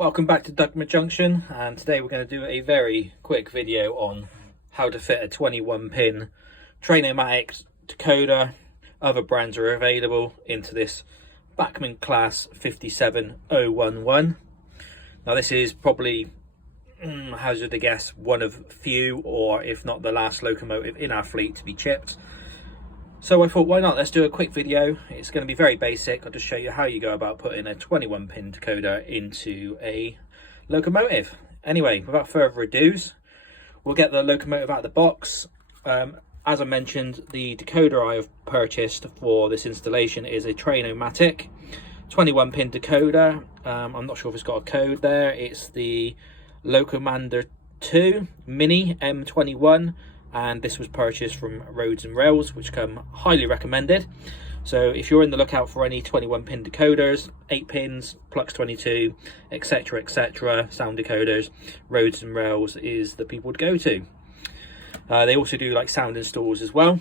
Welcome back to Document Junction, and today we're going to do a very quick video on how to fit a 21 pin TrainOmatic decoder. Other brands are available into this Bachmann class 57011. Now this is probably, hazard a guess, one of few, or if not the last locomotive in our fleet to be chipped. So I thought, why not? Let's do a quick video. It's going to be very basic. I'll just show you how you go about putting a 21 pin decoder into a locomotive. Anyway, without further ado, we'll get the locomotive out of the box. As I mentioned, the decoder I have purchased for this installation is a TrainOmatic 21 pin decoder. I'm not sure if it's got a code there. It's the Lokommander 2 Mini M21. And this was purchased from Roads and Rails, which come highly recommended. So if you're in the lookout for any 21 pin decoders, 8 pins, Plux 22, etc, sound decoders, Roads and Rails is the people to go to. They also do like sound installs as well,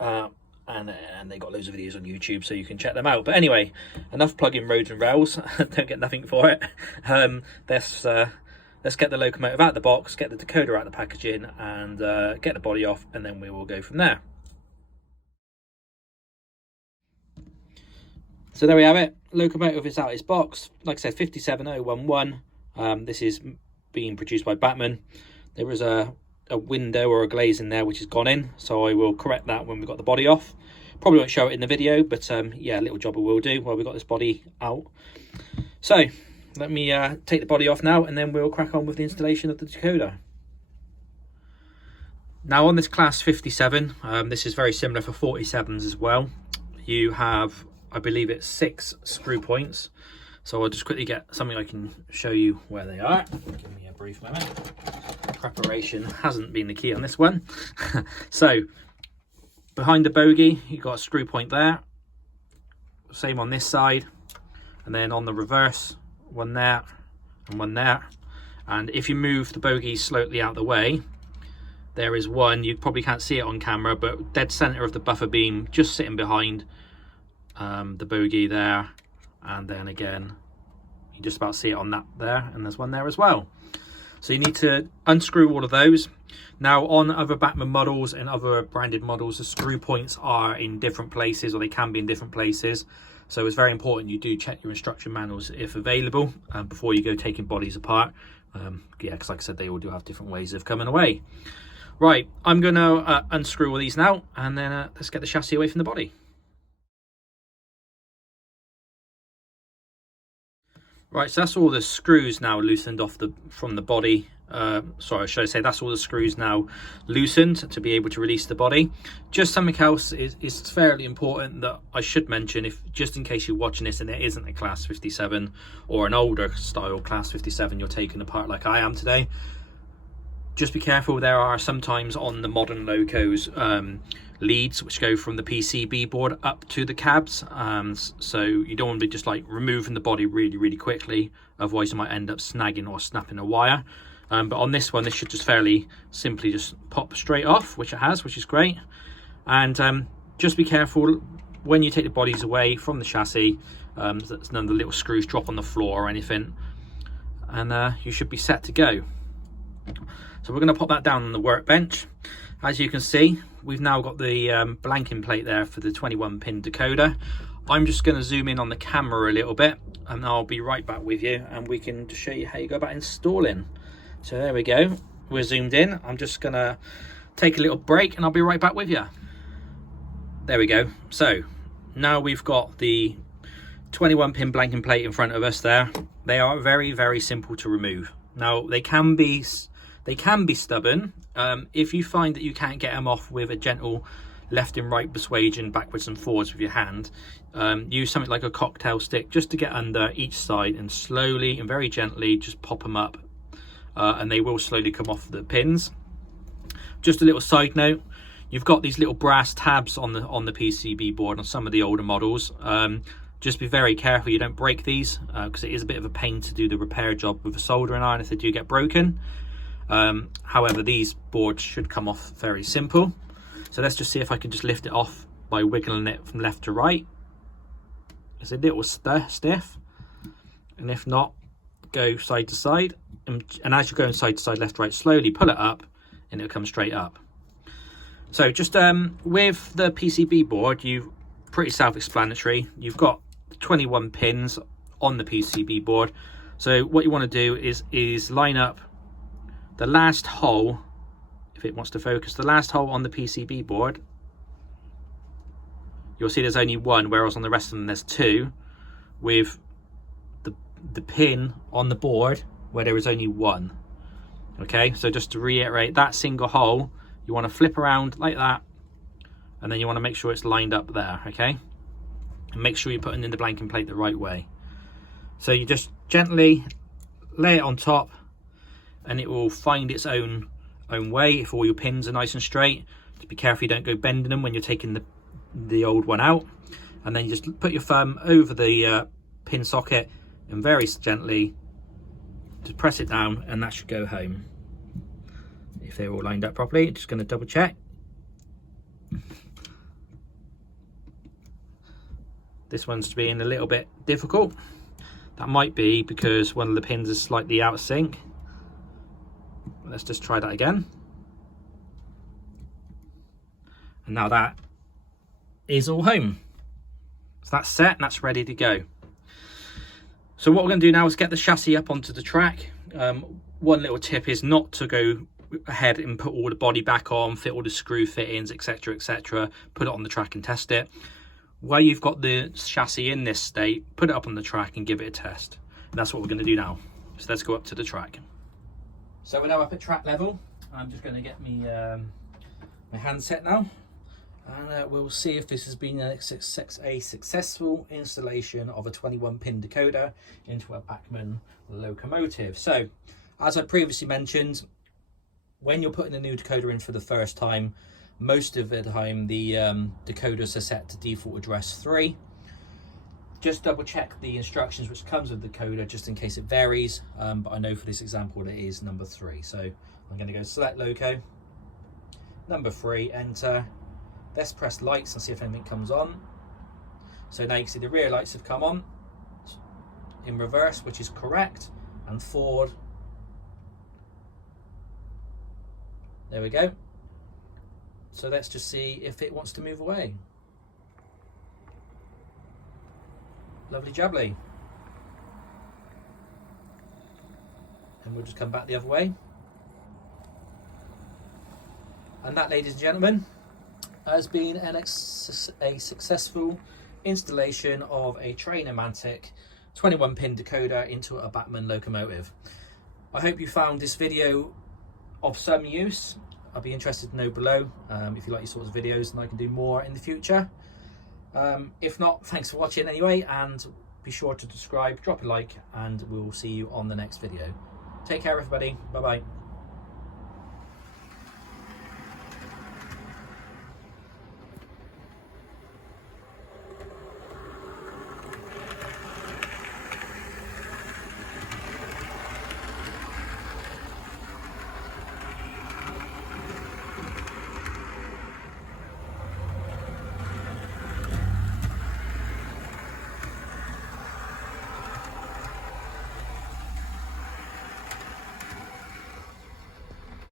and they got loads of videos on YouTube, so you can check them out. But anyway, enough plugging Roads and Rails. Don't get nothing for it. Let's get the locomotive out of the box, get the decoder out of the packaging, and get the body off, and then we will go from there. So there we have it. Locomotive is out of its box. Like I said, 57011. This is being produced by Bachmann. There is a window or a glaze in there which has gone in, so I will correct that when we've got the body off. Probably won't show it in the video, but yeah, a little job I will do while we've got this body out. So let me take the body off now, and then we'll crack on with the installation of the decoder. Now on this class 57, this is very similar for 47s as well. You have, I believe it's 6 screw points. So I'll just quickly get something I can show you where they are. Give me a brief moment. Preparation hasn't been the key on this one. So behind the bogey, you've got a screw point there. Same on this side. And then on the reverse, one there and one there. And if you move the bogey slightly out of the way, there is one. You probably can't see it on camera, but dead center of the buffer beam, just sitting behind the bogey there. And then again, you just about see it on that there, and there's one there as well. So you need to unscrew all of those. Now on other Bachmann models and other branded models, the screw points are in different places, or they can be in different places. So it's very important you do check your instruction manuals if available before you go taking bodies apart. Yeah, because like I said, they all do have different ways of coming away. Right, I'm going to unscrew all these now, and then let's get the chassis away from the body. Right, so that's all the screws now loosened off from the body. Sorry, should I say that's all the screws now loosened to be able to release the body. Just something else is fairly important that I should mention, if just in case you're watching this and it isn't a class 57 or an older style class 57 you're taking apart like I am today. Just be careful. There are sometimes on the modern locos leads which go from the PCB board up to the cabs, so you don't want to be just like removing the body really quickly, otherwise you might end up snagging or snapping a wire. But on this one, this should just fairly simply just pop straight off, which it has, which is great. And just be careful when you take the bodies away from the chassis, that none of the little screws drop on the floor or anything, and you should be set to go. So we're going to pop that down on the workbench. As you can see, we've now got the blanking plate there for the 21 pin decoder. I'm just going to zoom in on the camera a little bit, and I'll be right back with you, and we can just show you how you go about installing. So there we go, we're zoomed in. I'm just going to take a little break, and I'll be right back with you. There we go. So now we've got the 21 pin blanking plate in front of us there. They are very simple to remove. Now they can be stubborn. If you find that you can't get them off with a gentle left and right persuasion backwards and forwards with your hand, use something like a cocktail stick just to get under each side, and slowly and very gently just pop them up, and they will slowly come off the pins. Just a little side note, you've got these little brass tabs on the PCB board on some of the older models. Just be very careful you don't break these, because it is a bit of a pain to do the repair job with a soldering iron if they do get broken. However, these boards should come off very simple. So let's just see if I can just lift it off by wiggling it from left to right. It's a little stiff, and if not, go side to side, and as you're going side to side, left, right, slowly pull it up and it'll come straight up. So just with the PCB board, you've pretty self-explanatory. You've got 21 pins on the PCB board. So what you want to do is line up the last hole, if it wants to focus, the last hole on the PCB board. You'll see there's only one, whereas on the rest of them there's two, with the pin on the board where there is only one. Okay, so just to reiterate, that single hole, you want to flip around like that, and then you want to make sure it's lined up there, okay? And make sure you're putting in the blanking plate the right way. So you just gently lay it on top, and it will find its own way if all your pins are nice and straight. Just be careful you don't go bending them when you're taking the old one out. And then you just put your thumb over the pin socket and very gently just press it down, and that should go home. If they're all lined up properly, just going to double check. This one's being a little bit difficult. That might be because one of the pins is slightly out of sync. Let's just try that again. And now that is all home. So that's set and that's ready to go. So what we're going to do now is get the chassis up onto the track. One little tip is not to go ahead and put all the body back on, fit all the screw fittings, etc, etc, put it on the track and test it. While you've got the chassis in this state, put it up on the track and give it a test. And that's what we're going to do now. So let's go up to the track. So we're now up at track level. I'm just going to get me my handset now, and we'll see if this has been a successful installation of a 21 pin decoder into a Bachmann locomotive. So as I previously mentioned, when you're putting a new decoder in for the first time, most of the time the decoders are set to default address 3. Just double check the instructions which comes with the decoder just in case it varies, but I know for this example it is number 3. So I'm going to go select loco, number 3, enter. Let's press lights and see if anything comes on. So now you can see the rear lights have come on in reverse, which is correct, and forward. There we go. So let's just see if it wants to move away. Lovely jubbly. And we'll just come back the other way. And that, ladies and gentlemen, has been a successful installation of a TrainOmatic 21 pin decoder into a Bachmann locomotive. I hope you found this video of some use. I'd be interested to know below if you like these sorts of videos and I can do more in the future. If not, thanks for watching anyway, and be sure to subscribe, drop a like, and we'll see you on the next video. Take care everybody, bye bye.